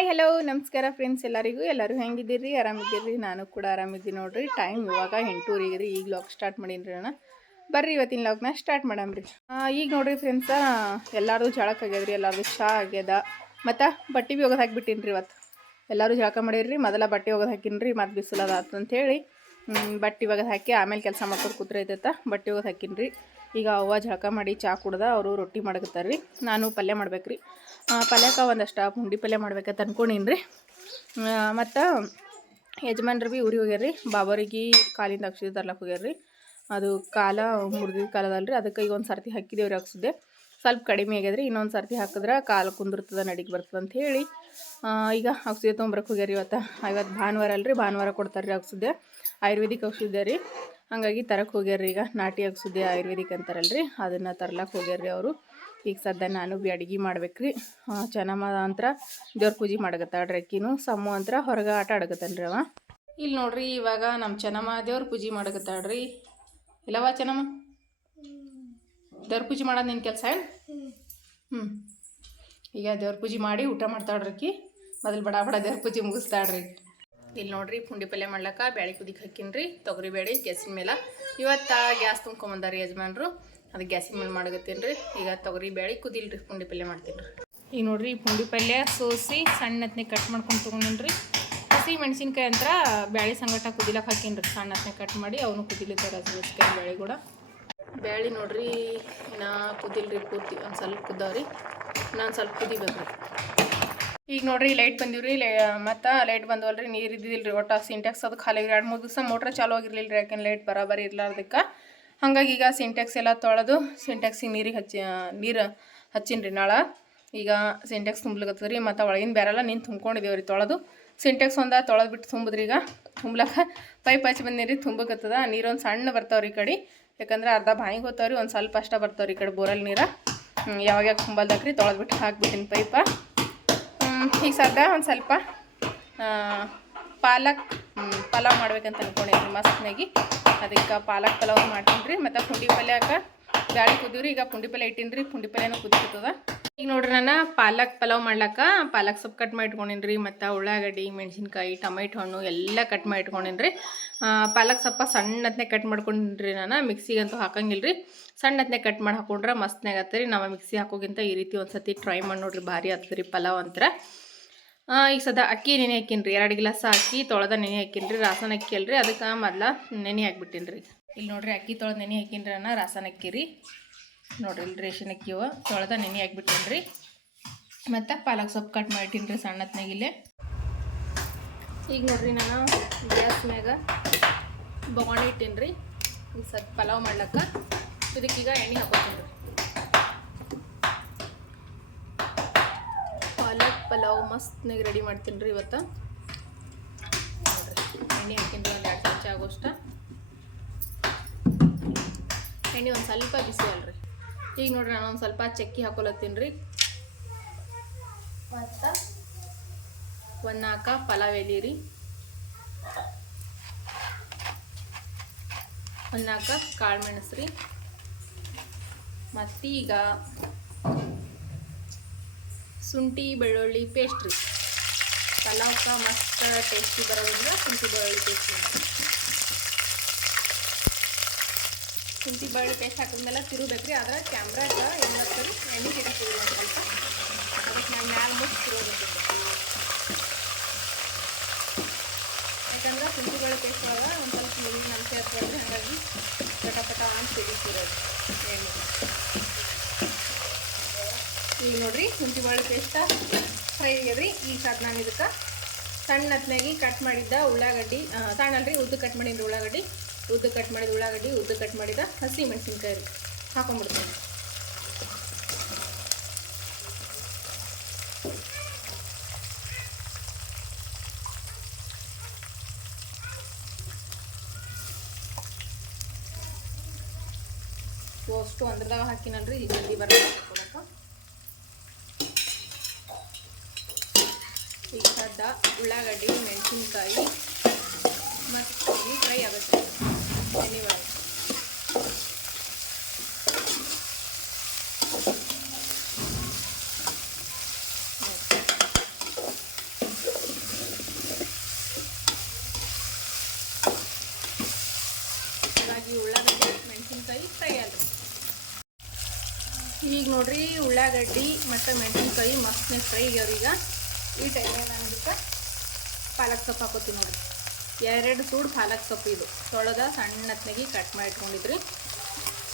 Hi hello ನಮಸ್ಕಾರ friends ಎಲ್ಲರಿಗೂ. ಎಲ್ಲರೂ ಹೆಂಗಿದ್ದೀರಿ? ಆರಾಮಿದ್ದೀರಿ? ನಾನು ಕೂಡ ಆರಾಮಿದ್ದೀನಿ ನೋಡ್ರಿ. ಟೈಮ್ ಇವಾಗ ಎಂಟೂರಿಗೆ ರೀ ಈಗ ಲಾಗ್ ಸ್ಟಾರ್ಟ್ ಮಾಡೀನಿ ಅಣ್ಣ. ಬರ್ರಿ ಇವತ್ತಿನ ಲಾಗ್ನ ಸ್ಟಾರ್ಟ್ ಮಾಡಮ್ರಿ. ಈಗ ನೋಡ್ರಿ ಫ್ರೆಂಡ್ಸ ಎಲ್ಲಾರ್ದು ಜಳಕ ಆಗ್ಯದ್ರಿ. ಎಲ್ಲಾರ್ದು ಚಾ ಆಗ್ಯದ. ಮತ್ತು ಬಟ್ಟೆ ಬಿ ಒಗದು ಹಾಕಿಬಿಟ್ಟಿನಿ ರೀ ಇವತ್ತು. ಎಲ್ಲರೂ ಜಳಕ ಮಾಡಿರಿ ಮೊದಲ ಬಟ್ಟೆ ಒಗದು ಹಾಕಿನಿ ರೀ ಮತ್ತು ಬಿಸಿಲದ ಅಂತೇಳಿ. ಬಟ್ಟೆ ಒಗದು ಹಾಕಿ ಆಮೇಲೆ ಕೆಲಸ ಮಾಡ್ಕೊಂಡು ಕೂತ್ರೈತೈತ. ಬಟ್ಟೆ ಒಗದು ಹಾಕಿನಿ ರೀ ಈಗ ಅವ್ವ ಜಳಕ ಮಾಡಿ ಚಾ ಕುಡ್ದ, ಅವರು ರೊಟ್ಟಿ ಮಾಡಕತ್ತಾರ ರೀ ನಾನು ಪಲ್ಯ ಮಾಡ್ಬೇಕು ರೀ ಪಲ್ಯಕ್ಕೆ ಒಂದಷ್ಟು ಪುಂಡಿ ಪಲ್ಯ ಮಾಡ್ಬೇಕಂತ ಅನ್ಕೊಂಡೀನಿ ರೀ ಮತ್ತು ಯಜಮಾನ್ರು ಭೀ ಊರಿಗೆ ಹೋಗ್ಯಾರ ರೀ ಬಾಬರಿಗೆ ಕಾಲಿಂದ ಅಕ್ಷಿ ತರ್ಲಕ್ಕೆ ಹೋಗ್ಯಾರ ರೀ ಅದು ಕಾಲ ಮುರಿದಿದ್ದ ಕಾಲದಲ್ರಿ ಅದಕ್ಕೆ ಈಗ ಒಂದು ಸರ್ತಿ ಹಾಕಿದೇವ್ರಿ ಹಾಕ್ಸಿದ್ದೆ. ಸ್ವಲ್ಪ ಕಡಿಮೆ ಆಗ್ಯದ್ರಿ. ಇನ್ನೊಂದು ಸರ್ತಿ ಹಾಕಿದ್ರೆ ಕಾಲು ಕುಂದಿರ್ತದೆ, ನಡಿಗೆ ಬರ್ತದೆ ಅಂತ ಹೇಳಿ. ಈಗ ಔಷಧಿ ತೊಗೊಂಬರಕ್ಕೆ ಹೋಗ್ಯಾರ ಇವತ್ತು. ಇವತ್ತು ಭಾನುವಾರ ಅಲ್ರಿ. ಭಾನುವಾರ ಕೊಡ್ತಾರೆ ರೀ ಔಷಧಿ ಆಯುರ್ವೇದಿಕ್ ಔಷಧಿ ರೀ. ಹಾಗಾಗಿ ತರಕ್ಕೆ ಹೋಗ್ಯಾರ ಈಗ. ನಾಟಿ ಔಷಧಿ ಆಯುರ್ವೇದಿಕ್ ಅಂತಾರಲ್ರಿ. ಅದನ್ನು ತರ್ಲಕ್ಕೆ ಹೋಗ್ಯಾರ ರೀ ಅವರು. ಈಗ ಸದ್ಯ ನಾನು ಬಿ ಅಡುಗೆ ಮಾಡ್ಬೇಕ್ರಿ. ಚೆನ್ನಮ್ಮ ಅಂತರ ದೇವ್ರ ಪೂಜೆ ಮಾಡಕತ್ತಾಳ್ರಿ ಅಕ್ಕಿನೂ. ಸಮ್ಮು ಅಂತ್ರ ಹೊರಗೆ ಆಟ ಆಡಕತ್ತಾನ ರೀ ಅವ. ಇಲ್ಲಿ ನೋಡ್ರಿ ಇವಾಗ ನಮ್ಮ ಚೆನ್ನಮ್ಮ ದೇವ್ರ ಪೂಜೆ ಮಾಡಕತ್ತಾಳ್ರಿ. ಇಲ್ಲವ ಚೆನ್ನಮ್ಮ ದೇವ್ರ ಪೂಜೆ ಮಾಡೋದು ನಿನ್ನ ಕೆಲಸ ಹ್ಞೂ ಈಗ ದೇವ್ರ ಪೂಜೆ ಮಾಡಿ ಊಟ ಮಾಡ್ತಾಳ್ರಿ ಮೊದಲು ಬಡ ಬಡ ದೇವ್ರ ಪೂಜೆ ಮುಗಿಸ್ತಾಳ್ರಿ. ಇಲ್ಲಿ ನೋಡ್ರಿ ಪುಂಡಿ ಪಲ್ಯ ಮಾಡ್ಲಕ್ಕ ಬ್ಯಾಳಿ ಕುದಿಗೆ ಹಾಕಿನ್ರಿ, ತೊಗರಿ ಬೇಳೆ ಗ್ಯಾಸಿನ ಮೇಲೆ. ಇವತ್ತು ಗ್ಯಾಸ್ ತುಂಬ್ಕೊಂಬಂದಾರ ಯಜಮಾನ್ರು. ಅದು ಗ್ಯಾಸಿನ ಮೇಲೆ ಮಾಡಕತ್ತೀನಿ ರೀ. ಈಗ ತೊಗರಿ ಬೇಳೆ ಕುದಿಲ್ರಿ ಪುಂಡಿ ಪಲ್ಯ ಮಾಡ್ತೀನಿ ರೀ. ಈಗ ನೋಡ್ರಿ ಪುಂಡಿ ಪಲ್ಯ ಸೋಸಿ ಸಣ್ಣತ್ನೆ ಕಟ್ ಮಾಡ್ಕೊಂಡು ತೊಗೊಂಡೇನಿ ರೀ. ಹಸಿ ಮೆಣಸಿನ್ಕಾಯಿ ಅಂತ ಬ್ಯಾಳಿ ಸಂಗಟ ಕುದಿಲಕ್ಕೆ ಹಾಕೀನಿ ರೀ. ಸಣ್ಣತ್ನೆ ಕಟ್ ಮಾಡಿ ಅವನು ಕುದಿಲಿದ್ದಾರೆ ಹಸಿಮೆಣ್ಸಿನ್ಕಾಯಿ ಬೇಳೆ ಕೂಡ. ಬ್ಯಾಳಿ ನೋಡ್ರಿ ನಾ ಕುದಿಲ್ರಿ ಪೂರ್ತಿ ಒಂದು ಸ್ವಲ್ಪ ಕುದ್ದಾವ್ರಿ ನಾನು ಸ್ವಲ್ಪ ಕುದಿಬೇಕು ರೀ. ಈಗ ನೋಡ್ರಿ ಲೈಟ್ ಬಂದಿವ್ರಿ ಲೈ ಮತ್ತು ಲೈಟ್ ಬಂದವಲ್ರಿ ನೀರು ಇದ್ದಿದ್ದಿಲ್ಲ ರೀ. ಒಟ್ಟು ಸಿಂಟ್ಯಾಕ್ಸ್ ಅದು ಖಾಲಿ ಎರಡು ಮೂರು ದಿವಸ ಮೋಟ್ರ್ ಚಾಲೂ ಆಗಿರಲಿಲ್ಲ ರೀ ಯಾಕೆಂದ್ರೆ ಲೈಟ್ ಬರಾಬರಿ ಇರ್ಲಾರ್ದಕ್ಕೆ. ಹಾಗಾಗಿ ಈಗ ಸಿಂಟೆಕ್ಸ್ ಎಲ್ಲ ತೊಳೆದು ಸಿಂಟೆಕ್ಸಿಗೆ ನೀರಿಗೆ ಹಚ್ಚಿ ನೀರು ಹಚ್ಚಿನಿ ರೀ ನಾಳೆ. ಈಗ ಸಿಂಟೆಕ್ಸ್ ತುಂಬ್ಲಿಕ್ಕೆ ರೀ ಮತ್ತು ಒಳಗಿನ ಬೇರೆಲ್ಲ ನೀನು ತುಂಬ್ಕೊಂಡಿದ್ದೇವೆ ರೀ ತೊಳೆದು. ಸಿಂಟೆಕ್ಸ್ ಒಂದು ತೊಳೆದು ಬಿಟ್ಟು ತುಂಬಿದ್ರಿ ಈಗ. ತುಂಬ್ಲಕ್ಕ ಪೈಪ್ ಹಚ್ಚಿ ಬಂದಿರಿ ರೀ ತುಂಬಕತ್ತದ ನೀರೊಂದು ಸಣ್ಣ ಬರ್ತಾವ್ರಿ ಈ ಕಡೆ. ಯಾಕಂದ್ರೆ ಅರ್ಧ ಬಾಯಿಗೆ ಹೋಗ್ತಾವ್ರಿ, ಒಂದು ಸ್ವಲ್ಪ ಅಷ್ಟ ಬರ್ತಾವ್ರಿ ಈ ಕಡೆ ಬೋರಲ್ಲಿ ನೀರು. ಯಾವಾಗ ಯಾವಾಗ ತುಂಬಲ್ದಾಕ್ರಿ ತೊಳೆದು ಬಿಟ್ಟು ಹಾಕ್ಬಿಟ್ಟಿನಿ ಪೈಪ. ಈಗ ಸದ್ಯ ಒಂದು ಸ್ವಲ್ಪ ಪಾಲಕ್ ಪಲಾವ್ ಮಾಡ್ಬೇಕಂತ ಅನ್ಕೊಂಡಿದ್ರಿ ಮಸ್ತ್ನಾಗಿ ಅದಕ್ಕೆ ಪಾಲಕ್ ಪಲಾವ್ ಮಾಡ್ತೀನಿ ರೀ ಮತ್ತು ಪುಂಡಿ ಹಾಕ ಗಾಳಿ ಕುದೀವ್ರಿ, ಈಗ ಪುಂಡಿ ಪಲ್ಯ ರೀ ಪುಂಡಿ ಪಲ್ಯನೂ ಕುದಿರ್ತದ ಈಗ ನೋಡ್ರಿ ನಾನು ಪಾಲಕ್ ಪಲಾವ್ ಮಾಡ್ಲಾಕ ಪಾಲಕ್ ಸೊಪ್ಪು ಕಟ್ ಮಾಡಿ ಇಟ್ಕೊಂಡಿನ್ರಿ ಮತ್ತು ಉಳ್ಳಾಗಡ್ಡಿ, ಮೆಣಸಿನ್ಕಾಯಿ, ಟೊಮೆಟೊ ಹಣ್ಣು ಎಲ್ಲ ಕಟ್ ಮಾಡಿ ಇಟ್ಕೊಂಡಿನ್ರಿ ಪಾಲಕ್ ಸೊಪ್ಪ ಸಣ್ಣತ್ನೇ ಕಟ್ ಮಾಡ್ಕೊಂಡಿನಿ ನಾನು, ಮಿಕ್ಸಿಗಂತೂ ಹಾಕಂಗಿಲ್ಲ ರೀ ಸಣ್ಣತ್ನೇ ಕಟ್ ಮಾಡಿ ಹಾಕೊಂಡ್ರೆ ಮಸ್ತ್ನಾಗ ರೀ ನಾವು ಮಿಕ್ಸಿ ಹಾಕೋಗಿಂತ ಈ ರೀತಿ ಒಂದು ಸತಿ ಟ್ರೈ ಮಾಡಿ ನೋಡ್ರಿ, ಭಾರಿ ಆಗ್ತದೆ ರೀ ಪಲಾವ್ ಅಂತರ. ಈಗ ಸದಾ ಅಕ್ಕಿ ನೆನೆ ಹಾಕಿನ್ರಿ. ಎರಡು ಗ್ಲಾಸ್ ಅಕ್ಕಿ, ತೊಳೆದ ನೆನೆ ಹಾಕಿನ್ರಿ. ರಾಸನ ಅಕ್ಕಿ ಅಲ್ರಿ. ಅದಕ್ಕೆ ಮೊದ್ಲು ನೆನೆ ಹಾಕ್ಬಿಟ್ಟಿನಿ ರೀ ಇಲ್ಲಿ ನೋಡ್ರಿ, ಅಕ್ಕಿ ತೊಳೆದ ನೆನೆ ಹಾಕಿನ್ರಿ ಅನ್ನ ರಾಸನ ಅಕ್ಕಿ ರೀ. ನೋಡ್ರಿ, ಇಲ್ಲಿ ರೇಷನ್ ಅಕ್ಕಿ ಅವ ತೊಳೆದ ನೆನೆ ಹಾಕ್ಬಿಟ್ಟಿನ್ರಿ. ಮತ್ತು ಪಾಲಕ್ ಸೊಪ್ಪು ಕಟ್ ಮಾಡಿಟ್ಟಿನಿ ರೀ ಸಣ್ಣತ್ನಾಗಿಲ್ಲೇ ಈಗ ನೋಡ್ರಿ ನಾನು ಗ್ಯಾಸ್ ಮ್ಯಾಗ ಬೊಗಣೆ ಇಟ್ಟೀನಿ ರೀ ಈಗ ಸ್ವಲ್ಪ ಪಲಾವ್ ಮಾಡ್ಲಕ್ಕ. ಇದಕ್ಕೀಗ ಎಣ್ಣೆ ಹಾಕೋತೀನಿ ರೀ ಪಾಲಕ್ ಪಲಾವ್ ಮಸ್ತ್ನಾಗ ರೆಡಿ ಮಾಡ್ತೀನಿ ರೀ ಇವತ್ತು. ಎಣ್ಣೆ ಹಾಕಿನಿ ರೀ ಒಂದು ಎರಡು ಚಮಚ ಆಗೋಷ್ಟ. ಎಣ್ಣೆ ಒಂದು ಸ್ವಲ್ಪ ಬಿಸಿ ಅಲ್ರಿ. ಈಗ ನೋಡ್ರಿ ನಾನು ಒಂದು ಸ್ವಲ್ಪ ಚಕ್ಕಿ ಹಾಕೊಲತ್ತೀನಿ ರೀ. ಮತ್ತು? ಒಂದು ನಾಲ್ಕ ಪಲಾವ್ ಎಲೆ ರೀ. ಒಂದು ನಾಲ್ಕು ಕಾಳು ಮೆಣಸು ರೀ. ಮತ್ತೀಗ ಶುಂಠಿ, ಬೆಳ್ಳುಳ್ಳಿ ಪೇಸ್ಟ್ ರೀ ಪಲಾವ್ಕ ಮಸ್ತ್ ಟೇಸ್ಟಿ ಬರೋದ್ರಿಂದ ಶುಂಠಿ, ಬೆಳ್ಳುಳ್ಳಿ ಪೇಸ್ಟ್ ಶುಂಠಿ, ಬೆಳ್ಳುಳ್ಳಿ ಪೇಸ್ಟ್ ಹಾಕಿದ್ಮೇಲೆ ತಿರುಬೇಕು ರೀ ಆದ್ರೆ ಕ್ಯಾಮ್ರಾಗ ಏನು ಎಣ್ಣೆ ಹಿಡಿತೀವಿ ಒಂದು ಸ್ವಲ್ಪ ಅದಕ್ಕೆ ನಾನು ಮ್ಯಾಲ ಮುಚ್ಚಿ ಅಂತ ಯಾಕಂದ್ರೆ ಶುಂಠಿ, ಬೆಳ್ಳುಳ್ಳಿ ಪೇಸ್ಟ್ ಒಳಗೆ ಒಂದು ಸ್ವಲ್ಪ ನೀರಿನ ಅಂಶ ಇರ್ತದೆ ಹಾಗಾಗಿ ಪಟ ಅಂತ ಸಿಗುತ್ತಿರೋದು ಎಣ್ಣೆ ಈಗ ನೋಡ್ರಿ ಶುಂಠಿ ಬೆಳ್ಳುಳ್ಳಿ ಪೇಸ್ಟ ಫ್ರೈ ಆಗ್ಯದ್ರಿ ಈಗ ಸಾಕು ನಾನು ಇದಕ್ಕೆ ಸಣ್ಣ ಹತ್ನಾಗಿ ಕಟ್ ಮಾಡಿದ್ದ ಉಳ್ಳಾಗಡ್ಡಿ ಸಣ್ಣ ಅಲ್ರಿ, ಉದ್ದು ಕಟ್ ಮಾಡಿದ ಉಳ್ಳಾಗಡ್ಡಿ. ಉದ್ದು ಕಟ್ ಮಾಡಿದ ಉಳ್ಳಾಗಡ್ಡಿ, ಉದ್ದು ಕಟ್ ಮಾಡಿದ ಹಸಿ ಮೆಣಸಿನ್ಕಾಯಿ ರೀ. ಹಾಕೊಂಡ್ಬಿಡ್ತೀನಿ ಅಷ್ಟು ಅಂದ್ರದಾಗ ಹಾಕಿನಲ್ರಿ ಈಗ ಜಲ್ದಿ ಬರೋದು ಉಳ್ಳಾಗಡ್ಡಿ, ಮೆಣಸಿನ್ಕಾಯಿ ಮತ್ತು ಫ್ರೈ ಆಗುತ್ತೆ. ಧನ್ಯವಾದ. ಹಾಗಾಗಿ ಈಗ ನೋಡ್ರಿ ಉಳ್ಳಾಗಡ್ಡಿ ಮತ್ತು ಮೆಣಸಿನ್ಕಾಯಿ ಮಸ್ತ್ನೇ ಫ್ರೈ ಈಗ ಈ ಟೈಮಿಗೆ ನಾನು ಇದಕ್ಕೆ ಪಾಲಕ್ ಸೊಪ್ಪು ಹಾಕೋತೀನಿ ನೋಡಿ ಎರಡು ಸೂಡು ಪಾಲಕ್ ಸೊಪ್ಪು ಇದು. ತೊಳೆದ ಸಣ್ಣತ್ನಾಗಿ ಕಟ್ ಮಾಡಿ ಇಟ್ಕೊಂಡಿದ್ರಿ.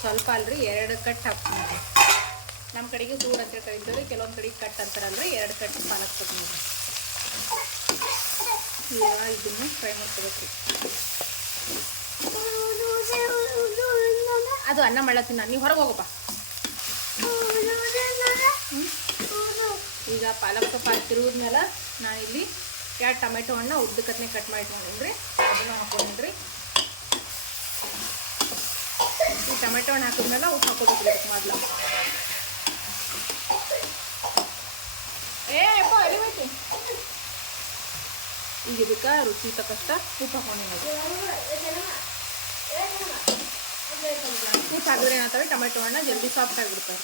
ಸ್ವಲ್ಪ ಅಲ್ರಿ, ಎರಡು ಕಟ್ ಹಾಕ್ತೀನಿ ನಮ್ಮ ಕಡೆಗೆ ಸೂಡು ಅಂತ ಕಳಿತೀವಿ ಕೆಲವೊಂದು ಕಡೆಗೆ ಕಟ್ ಅಂತಾರಲ್ರಿ, ಎರಡು ಕಟ್ ಪಾಲಕ್ ಸೊಪ್ಪು ನೋಡಿ ಇದನ್ನು ಫ್ರೈ ಮಾಡ್ಕೋಬೇಕು. ಅದು ಅನ್ನ ಮಾಡತ್ತೀನಿ ನೀವು ಹೊರಗೆ ಹೋಗಪ್ಪ. ಈಗ ಪಾಲಕ್ ಸೊಪ್ಪು ತಿರುಗಿದ್ಮೇಲೆ ನಾನಿಲ್ಲಿ ಎರಡು ಟೊಮೆಟೊ ಹಣ್ಣು ಉದ್ದಕತ್ನೆ ಕಟ್ ಮಾಡಿ ರೀ ಅದನ್ನು ಹಾಕೊಂಡಿನ್ರಿ ಈ ಟೊಮೆಟೊ ಹಣ್ಣು ಹಾಕಿದ್ಮೇಲೆ ಉಪ್ಪು ಹಾಕೋಬೇಕು ಮೊದಲು. ಏ ಈಗ ಇದಕ್ಕೆ ರುಚಿ ತಕ್ಕಷ್ಟ ಉಪ್ಪು ಹಾಕೊಂಡಿನಿ ಉಪ್ಪು ಹಾಕಿದ್ರೆ ಏನಾಗ್ತವೆ? ಟೊಮೆಟೊ ಹಣ್ಣು ಜಲ್ದಿ ಸಾಫ್ಟ್ ಆಗಿಬಿಡ್ತವೆ.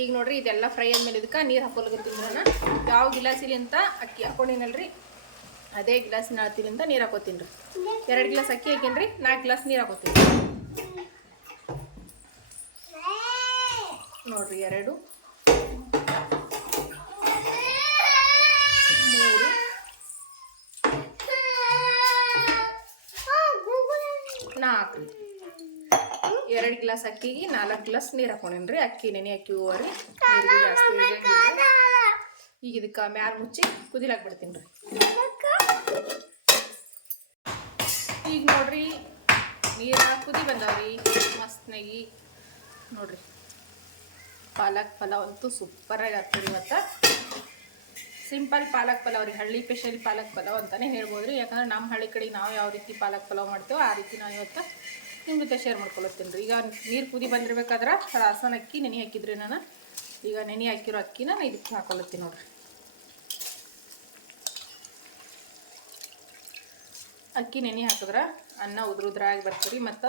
ಈಗ ನೋಡ್ರಿ ಇದೆಲ್ಲ ಫ್ರೈ ಆದ್ಮೇಲೆ ಇದಕ್ಕೆ ನೀರು ಹಾಕೊಲಗತ್ತಿದ್ರನ ಯಾವ ಗಿಲಾಸಿಲಿ ಅಂತ ಅಕ್ಕಿ ಹಾಕೊಂಡಿನಲ್ರಿ, ಅದೇ ಗ್ಲಾಸಿನ ಅಂತ ನೀರು ಹಾಕೋತೀನಿ ರೀ ಎರಡು ಗ್ಲಾಸ್ ಅಕ್ಕಿ ಹಾಕೀನಿ ನಾಲ್ಕು ಗ್ಲಾಸ್ ನೀರು ಹಾಕೋತೀನಿ ನೋಡ್ರಿ ಎರಡು ನಾಲ್ಕು. ಎರಡು ಗ್ಲಾಸ್ ಅಕ್ಕಿಗೆ ನಾಲ್ಕು ಗ್ಲಾಸ್ ನೀರು ಹಾಕೊಂಡೇನ್ರಿ. ಅಕ್ಕಿ ನೆನೆ ಅಕ್ಕಿ ಜಾಸ್ತಿ ಈಗ ಇದಕ್ಕೆ ಮ್ಯಾಲ ಮುಚ್ಚಿ ಕುದಿಲಾಕ್ ಬಿಡ್ತೀನಿ ರೀ ಈಗ ನೋಡ್ರಿ, ನೀರ ಕುದಿ ಬಂದಾವ್ರಿ. ಮಸ್ತ್ನಾಗಿ ನೋಡ್ರಿ. ಪಾಲಕ್ ಪಲಾವ್ ಅಂತೂ ಸೂಪರಾಗಿ ಆಗ್ತದೆ ಇವತ್ತು. ಸಿಂಪಲ್ ಪಾಲಕ್ ಪಲಾವ್ ರೀ. ಹಳ್ಳಿ ಸ್ಪೆಷಲ್ ಪಾಲಕ್ ಪಲಾವ್ ಅಂತಾನೆ ಹೇಳ್ಬೋದು ರೀ ಯಾಕಂದ್ರೆ ನಮ್ಮ ಹಳ್ಳಿ ಕಡೆ ನಾವು ಯಾವ ರೀತಿ ಪಾಲಕ್ ಪಲಾವ್ ಮಾಡ್ತೇವೋ ಆ ರೀತಿ ನಾವು ಇವತ್ತು ನಿಮ್ಮ ಜೊತೆ ಶೇರ್ ಮಾಡ್ಕೊಳತ್ತೀನಿ ರೀ. ಈಗ ನೀರು ಕುದಿ ಬಂದಿರ್ಬೇಕಾದ್ರೆ ರಾಸನ ಅಕ್ಕಿ, ನೆನೆ ಹಾಕಿದ್ರಿ ನಾನು ಈಗ ನೆನೆ ಹಾಕಿರೋ ಅಕ್ಕಿನ ನಾನು ಇದಕ್ಕೆ ಹಾಕೊಳತ್ತೀನಿ ನೋಡ್ರಿ. ಅಕ್ಕಿ ನೆನೆ ಹಾಕಿದ್ರೆ ಅನ್ನ ಉದ್ರ ಉದ್ರಾಗಿ ಬರ್ತದೆ ರೀ ಮತ್ತು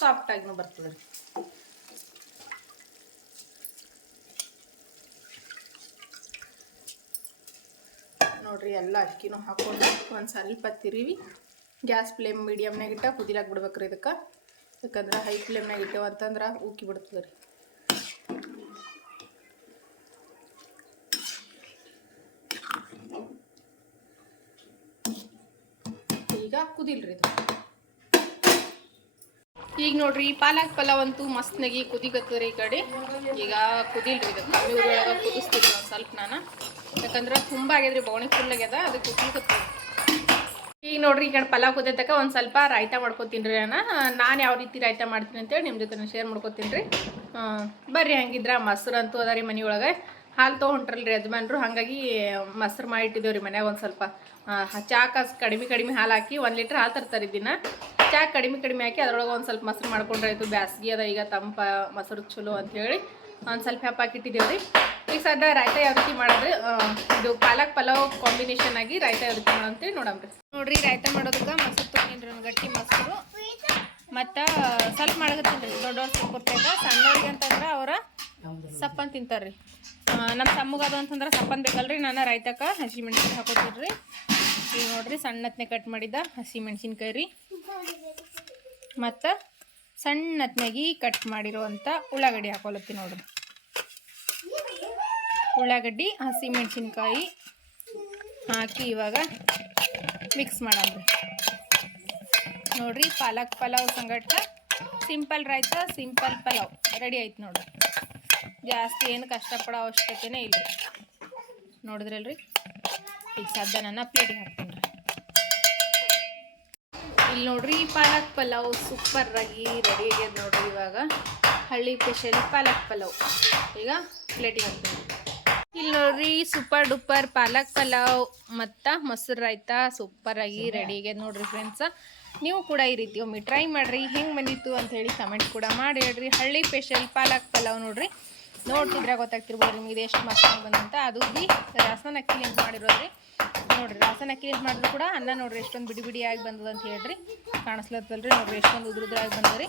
ಸಾಫ್ಟಾಗಿನೂ ಬರ್ತದೆ ರೀ. ನೋಡ್ರಿ ಎಲ್ಲ ಅಕ್ಕಿನೂ ಹಾಕೊಂಡು ಒಂದು ಸ್ವಲ್ಪ ತಿರುವಿ. ಗ್ಯಾಸ್ ಫ್ಲೇಮ್ ಮೀಡಿಯಮ್ನಾಗಿಟ್ಟ ಕುದಿಲಾಕ್ ಬಿಡ್ಬೇಕ್ರಿ ಇದಕ್ಕೆ. ಯಾಕಂದ್ರೆ ಹೈ ಫ್ಲೇಮ್ನಾಗ ಇಟ್ಟೇವ ಅಂತಂದ್ರೆ ಉಕ್ಕಿ ಬಿಡ್ತದೆ ರೀ ಈಗ ಕುದಿಲ್ರಿ ಇದು. ಈಗ ನೋಡ್ರಿ, ಪಾಲಕ್ ಪಲಾವ್ ಅಂತೂ ಮಸ್ತ್ನಾಗಿ ಕುದಿಗತ್ತದ್ರಿ ಈ ಕಡೆ. ಈಗ ಕುದಿಲ್ರಿ ಇದು ಕಮ್ಮಿ ಊರೊಳಗೆ ಕುದಿಸ್ತೀನಿ ಒಂದು ಸ್ವಲ್ಪ ನಾನು. ಯಾಕಂದ್ರೆ ತುಂಬ ಆಗ್ಯದ್ರಿ ಬವಣಿ ಫುಲ್ ಆಗ್ಯದ, ಅದಕ್ಕೆ ಕುದಿಗತ್ತದ ಈಗ ನೋಡ್ರಿ, ಈ ಕಡೆ ಪಲಾವ್ ಕುದಿತಕ್ಕ ಒಂದು ಸ್ವಲ್ಪ ರಾಯ್ತ ಮಾಡ್ಕೊತೀನಿ ರೀ ನಾನು ನಾನು ಯಾವ ರೀತಿ ರಾಯ್ತ ಮಾಡ್ತೀನಿ ಅಂತೇಳಿ ನಿಮ್ಮ ಜೊತೆ ಶೇರ್ ಮಾಡ್ಕೊತೀನಿ ರೀ. ಬರ್ರಿ ಹಂಗಿದ್ರೆ ಮೊಸರು ಅಂತೂ ಅದ ರೀ ಮನೆಯೊಳಗೆ. ಹಾಲು ತೊಗೊಂಡ್ರಲ್ರಿ ಯಜಮಾನ್ರು, ಹಾಗಾಗಿ ಮೊಸರು ಮಾಡಿಟ್ಟಿದ್ದೇವೆ ರೀ ಮನ್ಯಾಗ ಒಂದು ಸ್ವಲ್ಪ. ಚಾಕ ಕಡಿಮೆ ಕಡಿಮೆ ಹಾಲು ಹಾಕಿ ಒಂದು ಲೀಟ್ರ್ ಹಾಲು ತರ್ತಾರೆ ದಿನ. ಚಾ ಕಡಿಮೆ ಕಡಿಮೆ ಹಾಕಿ ಅದ್ರೊಳಗೆ ಒಂದು ಸ್ವಲ್ಪ ಮೊಸರು ಮಾಡ್ಕೊಂಡ್ರೆ ಆಯಿತು. ಬ್ಯಾಸ್ಗೆ ಅದ, ಈಗ ತಂಪ, ಮೊಸರು ಚಲೋ ಅಂಥೇಳಿ ಒಂದು ಸ್ವಲ್ಪ ಹಪ್ಪ ಹಾಕಿಟ್ಟಿದ್ದೇವೆ ರೀ ಈಗ ಸದ್ಯ ರಾಯ್ತ ಯಾವ ರೀತಿ ಮಾಡಿದ್ರೆ ಇದು ಪಾಲಕ್ ಪಲಾವ್ ಕಾಂಬಿನೇಷನ್ ಆಗಿ ರಾಯ್ತ ಯಾವ ರೀತಿ ಮಾಡೋಂತೇಳಿ ನೋಡಮ್ರಿ ನೋಡ್ರಿ, ರಾಯ್ತ ಮಾಡೋದಕ್ಕೆ ಮೊಸರು ತೊಗೊಂಡ್ರಿ ಒಂದು ಗಟ್ಟಿ ಮೊಸರು ಮತ್ತು ಸ್ವಲ್ಪ ಮಾಡಕತ್ತೀನಿ ರೀ ದೊಡ್ಡವ್ರು ಸ್ವಲ್ಪ ಕೊಡ್ತೈತೆ ಸಣ್ಣವ್ರಿಗೆ ಅಂತಂದ್ರೆ ಅವರ ಸಪ್ಪನ್ ತಿಂತಾರೆ ರೀ ನಮ್ಮ ತಮ್ಮಗದು ಅಂತಂದ್ರೆ ಸಪ್ಪನ್ ಬೇಕಲ್ರಿ, ನಾನು ರಾಯ್ತಕ್ಕ ಹಸಿ ಮೆಣಸಿನ್ಕಾಯಿ ಹಾಕೋತೀನಿ ರೀ ಈಗ ನೋಡ್ರಿ ಸಣ್ಣತ್ನೆ ಕಟ್ ಮಾಡಿದ್ದ ಹಸಿ ಮೆಣಸಿನ್ಕಾಯಿ ರೀ. ಮತ್ತು ಸಣ್ಣತ್ನಾಗಿ ಕಟ್ ಮಾಡಿರುವಂಥ ಉಳ್ಳಾಗಡ್ಡಿ ಹಾಕೊಳತ್ತಿ ನೋಡ್ರಿ ಉಳ್ಳಾಗಡ್ಡಿ ಹಸಿ ಮೆಣಸಿನ್ಕಾಯಿ ಹಾಕಿ ಇವಾಗ ಮಿಕ್ಸ್ ಮಾಡೋಣ ನೋಡ್ರಿ, ಪಾಲಕ್ ಪಲಾವ್ ಸಂಗಟ ಸಿಂಪಲ್ ರೈತ, ಸಿಂಪಲ್ ಪಲಾವ್. ರೆಡಿ ಆಯ್ತು ನೋಡ್ರಿ ಜಾಸ್ತಿ ಏನು ಕಷ್ಟಪಡೋ ಅವಶ್ಯಕತೆನೇ ಇಲ್ಲ. ನೋಡಿದ್ರಲ್ರಿ? ಈಗ ಸದ್ದ ನನ್ನ ಪ್ಲೇಟಿಗೆ ಹಾಕ್ತೀನಿ. ಇಲ್ಲಿ ನೋಡ್ರಿ ಪಾಲಕ್ ಪಲಾವ್ ಸೂಪರ್ ಆಗಿ ರೆಡಿ ಆಗ್ಯದ ನೋಡ್ರಿ ಇವಾಗ. ಹಳ್ಳಿ ಸ್ಪೆಷಲ್ ಪಾಲಕ್ ಪಲಾವ್. ಈಗ ಪ್ಲೇಟಿಗೆ ಹಾಕ್ತೀನಿ. ಇಲ್ಲಿ ನೋಡ್ರಿ ಸೂಪರ್ ಡೂಪರ್ ಪಾಲಕ್ ಪಲಾವ್ ಮತ್ತು ಮೊಸರು ರಾಯ್ತ ಸೂಪರ್ ಆಗಿ ರೆಡಿ ಆಗ್ಯದ ನೋಡ್ರಿ ಫ್ರೆಂಡ್ಸ ನೀವು ಕೂಡ ಈ ರೀತಿ ಒಮ್ಮೆ ಟ್ರೈ ಮಾಡಿರಿ. ಹೆಂಗೆ ಬಂದಿತ್ತು ಅಂತ ಹೇಳಿ ಕಮೆಂಟ್ ಕೂಡ ಮಾಡಿ ಹೇಳ್ರಿ. ಹಳ್ಳಿ ಸ್ಪೆಷಲ್ ಪಾಲಕ್ ಪಲಾವ್ ನೋಡ್ರಿ. ನೋಡ್ತಿದ್ರೆ ಗೊತ್ತಾಗ್ತಿರ್ಬೋದು ನಿಮಗೆ ಎಷ್ಟು ಮಸ್ತ್ ಬಂದಂತ ಅದು ಬಿ ರಾಸನ ಅಕ್ಕಿ ಅಂತ ಮಾಡಿರೋದ್ರಿ. ನೋಡ್ರಿ ರಾಸನ ಅಂತ ಮಾಡಿದ್ರು ಕೂಡ ಅನ್ನ ನೋಡ್ರಿ, ಎಷ್ಟೊಂದು ಬಿಡಿ ಬಿಡಿಯಾಗಿ ಬಂದದ ಅಂತ ಹೇಳ್ರಿ. ಕಾಣಿಸ್ಲತ್ತಲ್ರಿ ನೋಡ್ರಿ, ಎಷ್ಟೊಂದು ಉದ್ರುದ್ರಾಗಿ ಬಂದದ್ರಿ.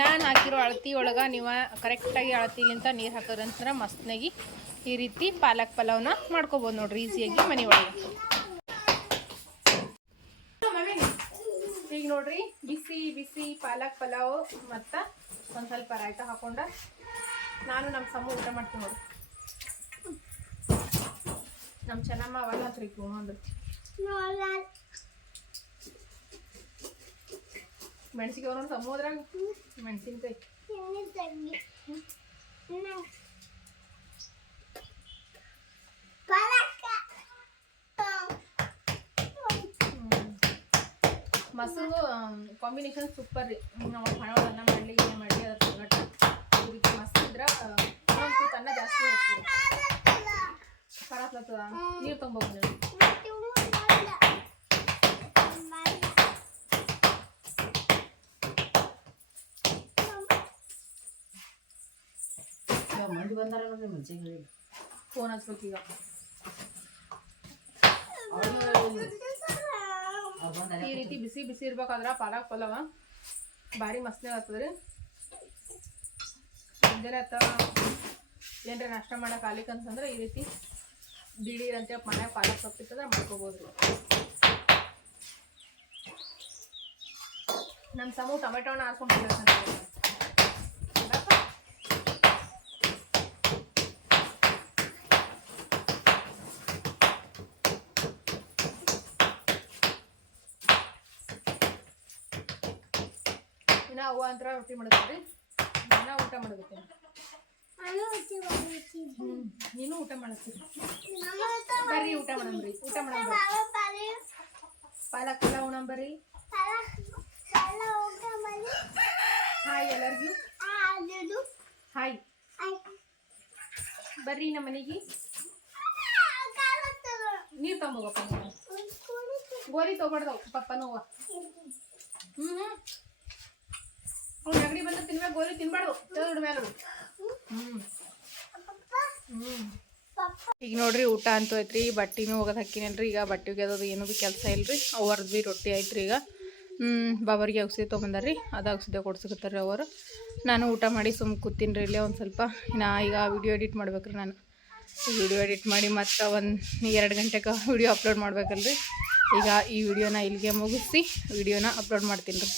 ನಾನು ಹಾಕಿರೋ ಅಳತಿ ಒಳಗೆ ನೀವು ಕರೆಕ್ಟಾಗಿ ಅಳತಿಲಿಂತ ನೀರು ಹಾಕೋದಂದ್ರೆ ಮಸ್ತ್ನಾಗಿ ಈ ರೀತಿ ಪಾಲಕ್ ಪಲಾವ್ನ ಮಾಡ್ಕೋಬೋದು ನೋಡ್ರಿ ಈಸಿಯಾಗಿ ಮನೆ ಒಳಗೆ. ಈಗ ನೋಡ್ರಿ, ಬಿಸಿ ಬಿಸಿ ಪಾಲಕ್ ಪಲಾವ್ ಮತ್ತು ಒಂದು ಸ್ವಲ್ಪ ರಾಯ್ತ ಹಾಕೊಂಡ ನಾನು ನಮ್ಮ ಸಮ ಊಟ ಮಾಡ್ತೀನಿ ನೋಡ್ರಿ. ನಮ್ಮ ಚೆನ್ನಮ್ಮ ಅವಲ್ಲ ಹತ್ರ ಒಂದು ಮೆಣಸಿಗೆ ಸಮುದ್ರ ಸಮುದ್ರಾಗ ಮೆಣಸಿನ್ಕಾಯಿ. ಮೊಸರು ಕಾಂಬಿನೇಷನ್ ಸೂಪರ್ ರೀ. ನಾವು ಹಣವನ್ನ ಮಾಡಲಿ ಏನೇ ಮಾಡಲಿ ಅದ್ರ ಸಂಗಟ ಮಸ್ತ್ ಇದ್ರೆ ಅನ್ನ ಜಾಸ್ತಿ ಹೋಗ್ತದೆ ಖರಾತ್ಲತ್ತದ ನೀರು ತೊಗೊಂಬೋಗಿ ಮಂಡಿ ಬಂದಾರ ನೋಡ್ರಿ ಮನ್ಸಿಗಳಿಗೆ ಫೋನ್ ಹಚ್ಬೇಕು ಈಗ. ಈ ರೀತಿ ಬಿಸಿ ಬಿಸಿ ಇರ್ಬೇಕಾದ್ರೆ ಪಾಲಕ್ ಪಲಾವ ಭಾರಿ ಮಸ್ತ್ನೇ ಆಗ್ತದೆ ರೀ ಮುಂಜಾನೆ ಆತ ಏನ್ರಿ ನಾಷ್ಟ ಮಾಡಕ್ಕೆ ಆಲಿಕ್ ಅಂತಂದ್ರೆ ಈ ರೀತಿ ದಿಢೀರ್ ಅಂತೇಳಿ ಮನೆ ಪಾಲಕ್ ಸೊಪ್ಪಿತ್ತಂದ್ರೆ ಮಾಡ್ಕೋಬೋದು ರೀ ನಮ್ಮ ಸಮೂ ಟೊಮೆಟೊನ ಹಾರ್ಸ್ಕೊಂಡು ಇನ್ನ ಅವ್ವ ಅಂತರ ರೊಟ್ಟಿ ಮಾಡಿದ್ರಿ ಇನ್ನ ಊಟ ಮಾಡಬೇಕು ಹ್ಮ್ ನೀನು ಊಟ ಮಾಡತ್ತೀರಿ ಬರ್ರಿ, ಊಟ ಮಾಡಂಬ್ರಿ ಊಟ ಮಾಡಂಬ್ರಿ ಪಾಲಕ್ ಎಲ್ಲ ಉಣಂಬರಿ ಹಾಯ್ ಎಲ್ಲರಿಗೂ. ಹಾಯ್ ಬರ್ರಿ ನಮ್ಮ ಮನೆಗೆ. ನೀರು ತೊಗೊಂಬೋಗಪ್ಪ ನೀವು ಗೋರಿ ತೊಗೊಬಾರ್ದವು ಪಪ್ಪನೂ ಅವ್ವ ಹ್ಞೂ ಅವ್ನು ನೆಗಡಿ ಬಂದ್ರೆ ತಿನ್ಬೇಕು ಗೋರಿ ತಿನ್ಬಾರ್ದು. ತಗಡ್ ಮೇಲೆ ಈಗ ನೋಡ್ರಿ ಊಟ ಅಂತೂ ಐತ್ರಿ, ಬಟ್ಟಿನೂ ಹೋಗೋದು ಹಾಕಿನಲ್ರಿ. ಈಗ ಬಟ್ಟೆ ಒಗ್ಯೋದು ಏನು ಭೀ ಕೆಲಸ ಇಲ್ರಿ. ಅವ್ರದ್ದು ಭೀ ರೊಟ್ಟಿ ಐತ್ರಿ ಈಗ. ಬಾಬರಿಗೆ ಔಷಧಿ ತೊಗೊಂಬಂದಾರ್ರಿ. ಅದು ಔಷಧಿ ಕೊಡ್ಸಕತ್ತಾರ್ರಿ ಅವರು. ನಾನು ಊಟ ಮಾಡಿ ಸುಮ್ಮ ಕೂತೀನಿ ರೀ ಇಲ್ಲೇ ಒಂದು ಸ್ವಲ್ಪ. ನಾ ಈಗ ವಿಡಿಯೋ ಎಡಿಟ್ ಮಾಡ್ಬೇಕ್ರಿ ನಾನು. ವಿಡಿಯೋ ಎಡಿಟ್ ಮಾಡಿ ಮತ್ತೆ ಒಂದು ಎರಡು ಗಂಟೆಗೆ ವಿಡಿಯೋ ಅಪ್ಲೋಡ್ ಮಾಡ್ಬೇಕಲ್ರಿ. ಈಗ ಈ ವಿಡಿಯೋನ ಇಲ್ಲಿಗೆ ಮುಗಿಸಿ ವಿಡಿಯೋನ ಅಪ್ಲೋಡ್ ಮಾಡ್ತೀನಿ ರೀ